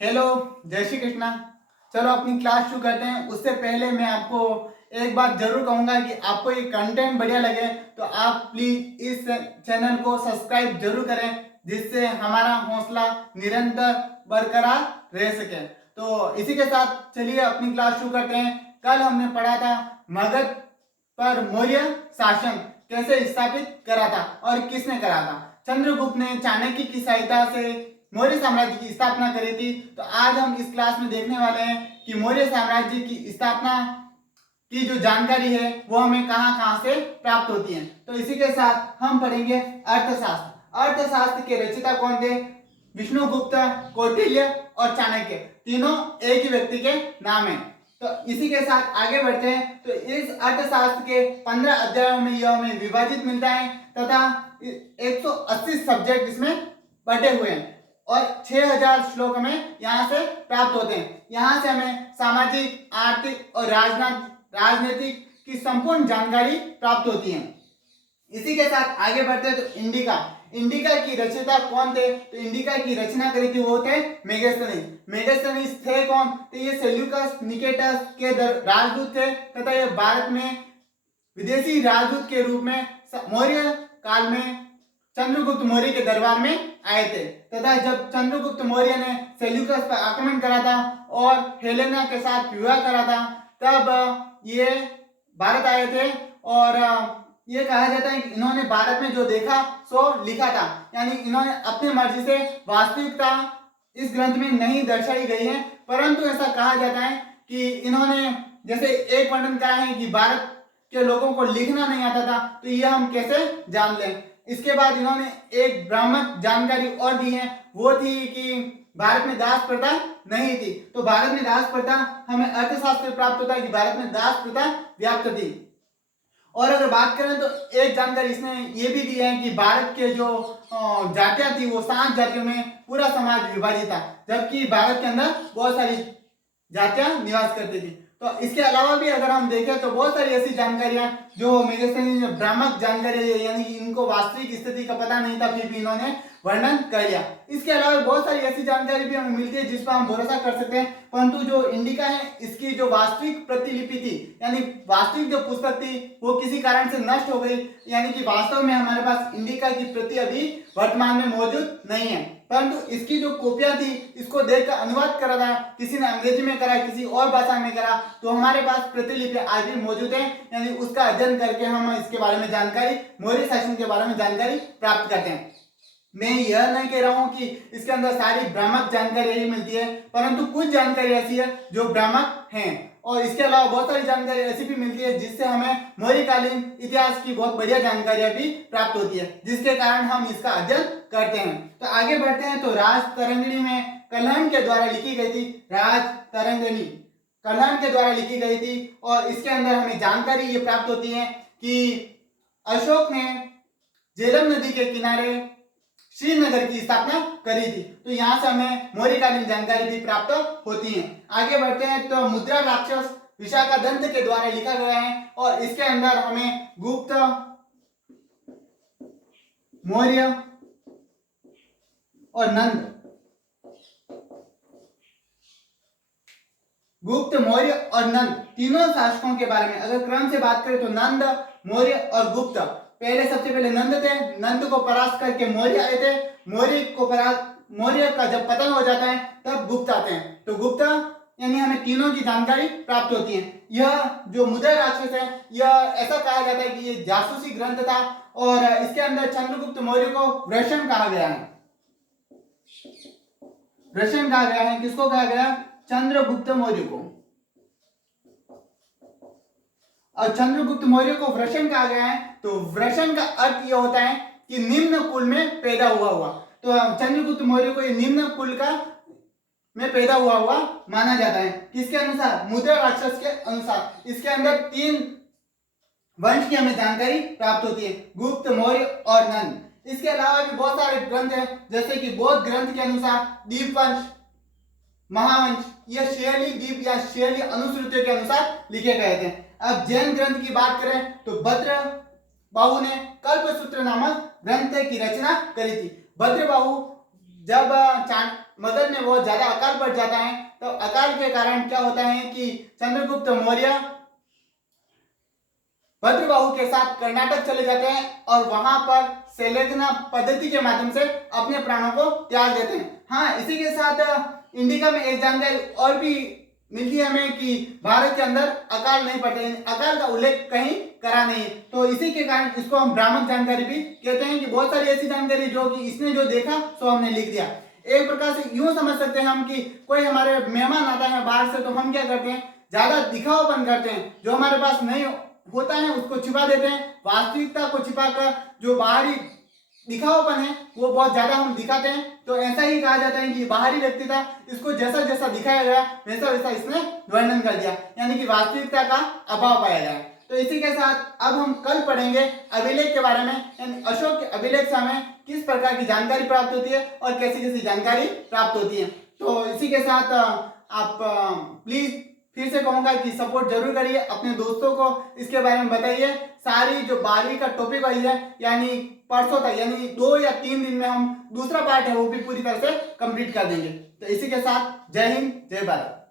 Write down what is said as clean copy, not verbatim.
Hello, जय श्री कृष्णा। चलो अपनी क्लास शुरू करते हैं। उससे पहले मैं आपको एक बात जरूर कहूंगा कि आपको ये कंटेंट बढ़िया लगे तो आप प्लीज इस चैनल को सब्सक्राइब जरूर करें, जिससे हमारा हौसला निरंतर बरकरार रह सके। तो इसी के साथ चलिए अपनी क्लास शुरू करते हैं। कल हमने पढ़ा था मगध पर मौर्य शासन कैसे स्थापित करा था और किसने करा था। चंद्रगुप्त ने चाणक्य की सहायता से मौर्य साम्राज्य की स्थापना करी थी। तो आज हम इस क्लास में देखने वाले हैं कि मौर्य साम्राज्य की स्थापना की जो जानकारी है वो हमें कहां कहां से प्राप्त होती है। तो इसी के साथ हम पढ़ेंगे अर्थशास्त्र। अर्थशास्त्र के रचयिता कौन थे? विष्णुगुप्त, कौटिल्य और चाणक्य, तीनों एक ही व्यक्ति के नाम है। तो इसी के साथ आगे बढ़ते हैं। तो इस अर्थशास्त्र के 15 अध्यायों में यह हमें विभाजित मिलता है तथा 180 सब्जेक्ट इसमें बटे हुए हैं और 6000 श्लोक हमें यहाँ से प्राप्त होते हैं। यहाँ से हमें सामाजिक, आर्थिक और राजनीतिक की संपूर्ण जानकारी प्राप्त होती है। इसी के साथ आगे बढ़ते हैं। तो इंडिका की रचयिता कौन थे? तो इंडिका की रचना करी थी वो थे मेगास्थनीज। मेगास्थनीज थे कौन? तो ये सेल्यूकस निकेटस के राजदूत थे तथा ये भारत में विदेशी राजदूत के रूप में मौर्य काल में चंद्रगुप्त मौर्य के दरबार में आए थे। तथा जब चंद्रगुप्त मौर्य ने सेल्यूकस पर आक्रमण करा था और हेलेना के साथ विवाह करा था, तब ये भारत आए थे और ये कहा जाता है कि इन्होंने भारत में जो देखा सो लिखा था, यानी इन्होंने अपनी मर्जी से वास्तविकता इस ग्रंथ में नहीं दर्शाई गई है, परंतु ऐसा कहा जाता है कि इन्होंने जैसे एक वर्णन करा है कि भारत के लोगों को लिखना नहीं आता था, तो ये हम कैसे जान लें। इसके बाद इन्होंने एक भ्रामक जानकारी और दी है, वो थी कि भारत में दास प्रथा नहीं थी। तो भारत में दास प्रथा हमें अर्थशास्त्र प्राप्त होता है कि भारत में दास प्रथा व्याप्त थी। और अगर बात करें तो एक जानकारी इसने ये भी दी है कि भारत के जो जातियां थी वो 7 जातियों में पूरा समाज विभाजित था, जबकि भारत के अंदर बहुत सारी जातियां निवास करती थी। तो इसके अलावा भी अगर हम देखें तो बहुत सारी ऐसी जानकारियां जो मेगास्थनीज ने भ्रामक जानकारी है, यानी इनको वास्तविक स्थिति का पता नहीं था, फिर भी इन्होंने वर्णन कर लिया। इसके अलावा बहुत सारी ऐसी जानकारी भी हमें मिलती है जिस पर हम भरोसा कर सकते हैं, परंतु जो इंडिका है इसकी जो वास्तविक प्रतिलिपि थी, यानी वास्तविक जो पुस्तक थी वो किसी कारण से नष्ट हो गई, यानी कि वास्तव में हमारे पास इंडिका की प्रति अभी वर्तमान में मौजूद नहीं है। परंतु इसकी जो कॉपियां थी इसको देखकर अनुवाद करा था, किसी ने अंग्रेजी में करा, किसी और भाषा में करा, तो हमारे पास प्रतिलिपि आज भी मौजूद है, यानी उसका अध्ययन करके हम इसके बारे में जानकारी, मौर्य शासन के बारे में जानकारी प्राप्त करते हैं। मैं यह नहीं कह रहा हूं कि इसके अंदर सारी भ्रामक जानकारी ही मिलती है, परंतु कुछ जानकारी ऐसी है जो भ्रामक हैं और इसके अलावा बहुत सारी जानकारी ऐसी भी मिलती है जिससे हमें मौर्यकालीन इतिहास की बहुत बढ़िया जानकारियां भी प्राप्त होती है, जिसके कारण हम इसका अध्ययन करते हैं। तो आगे बढ़ते हैं। तो राज तरंगिणी में कल्हण के द्वारा लिखी गई थी। राज तरंगिणी कल्हण के द्वारा लिखी गई थी और इसके अंदर हमें जानकारी ये प्राप्त होती है कि अशोक ने झेलम नदी के किनारे श्रीनगर की स्थापना करी थी। तो यहाँ से हमें मौर्यकालीन जानकारी भी प्राप्त होती है। आगे बढ़ते हैं। तो मुद्रा राक्षस विशाखादंत के द्वारा लिखा गया है और इसके अंदर हमें गुप्त, मौर्य और नंद, गुप्त, मौर्य और नंद तीनों शासकों के बारे में अगर क्रम से बात करें तो नंद, मौर्य और गुप्त। पहले सबसे पहले नंद थे, नंद को परास्त करके मौर्य आए थे, मौर्य का जब पतन हो जाता है तब गुप्त आते हैं। तो गुप्त यानी हमें तीनों की जानकारी प्राप्त होती है। यह जो मुद्रा राक्षस है यह ऐसा कहा जाता है कि ये जासूसी ग्रंथ था और इसके अंदर चंद्रगुप्त मौर्य को वृषण कहा गया है। वृषण कहा गया है, किसको कहा गया? चंद्रगुप्त मौर्य को। और चंद्रगुप्त मौर्य को वृषण कहा गया है। तो वृषण का अर्थ यह होता है कि निम्न कुल में पैदा हुआ। तो चंद्रगुप्त मौर्य को ये निम्न कुल का में पैदा हुआ माना जाता है। किसके अनुसार? मुद्रा राक्षस के अनुसार। इसके अंदर 3 वंश की हमें जानकारी प्राप्त होती है, गुप्त, मौर्य और नंद। इसके अलावा भी बहुत सारे ग्रंथ हैं, जैसे कि बौद्ध ग्रंथ के अनुसार दीपवंश, महावंश, यह शैली द्वीप या शैली अनुश्रुतियों के अनुसार लिखे गए थे। अब जैन ग्रंथ की बात करें तो भद्रबाहु ने कल्पसूत्र नामक ग्रंथ की रचना करी थी। भद्रबाहु जब मगध में बहुत ज्यादा अकाल पड़ जाता है तो अकाल के कारण क्या होता है कि चंद्रगुप्त मौर्य भद्रबाहु के साथ कर्नाटक चले जाते हैं और वहां पर शैलेंद्र पद्धति के माध्यम से अपने प्राणों को त्याग देते हैं। हाँ, इसी के साथ इंडिका में एक जानकारी और भी मिलती है हमें कि भारत के अंदर अकाल नहीं पड़ते, अकाल का उल्लेख कहीं करा नहीं, तो इसी के कारण इसको हम भ्रामक जानकारी भी कहते हैं कि बहुत सारी ऐसी जानकारी जो कि इसने जो देखा सो हमने लिख दिया। एक प्रकार से यूं समझ सकते हैं हम कि कोई हमारे मेहमान आता है बाहर से तो हम क्या करते हैं, ज्यादा दिखावापन करते हैं, जो हमारे पास नहीं होता है उसको छिपा देते हैं, वास्तविकता को छिपाकर जो बाहरी दिखावापन है वो बहुत ज्यादा हम दिखाते हैं। तो ऐसा ही कहा जाता है कि बाहरी व्यक्ति था, इसको जैसा जैसा दिखाया गया वैसा वैसा इसने वर्णन कर दिया, यानी कि वास्तविकता का अभाव पाया गया। तो इसी के साथ अब हम कल पढ़ेंगे अभिलेख के बारे में, यानी अशोक के अभिलेख से हमें किस प्रकार की जानकारी प्राप्त होती है और कैसी कैसी जानकारी प्राप्त होती है। तो इसी के साथ आप प्लीज फिर से कहूंगा कि सपोर्ट जरूर करिए, अपने दोस्तों को इसके बारे में बताइए। सारी जो 12वीं का टॉपिक वाइज है, यानी परसों तक, यानी 2 या 3 दिन में हम दूसरा पार्ट है वो भी पूरी तरह से कंप्लीट कर देंगे। तो इसी के साथ जय हिंद, जय भारत।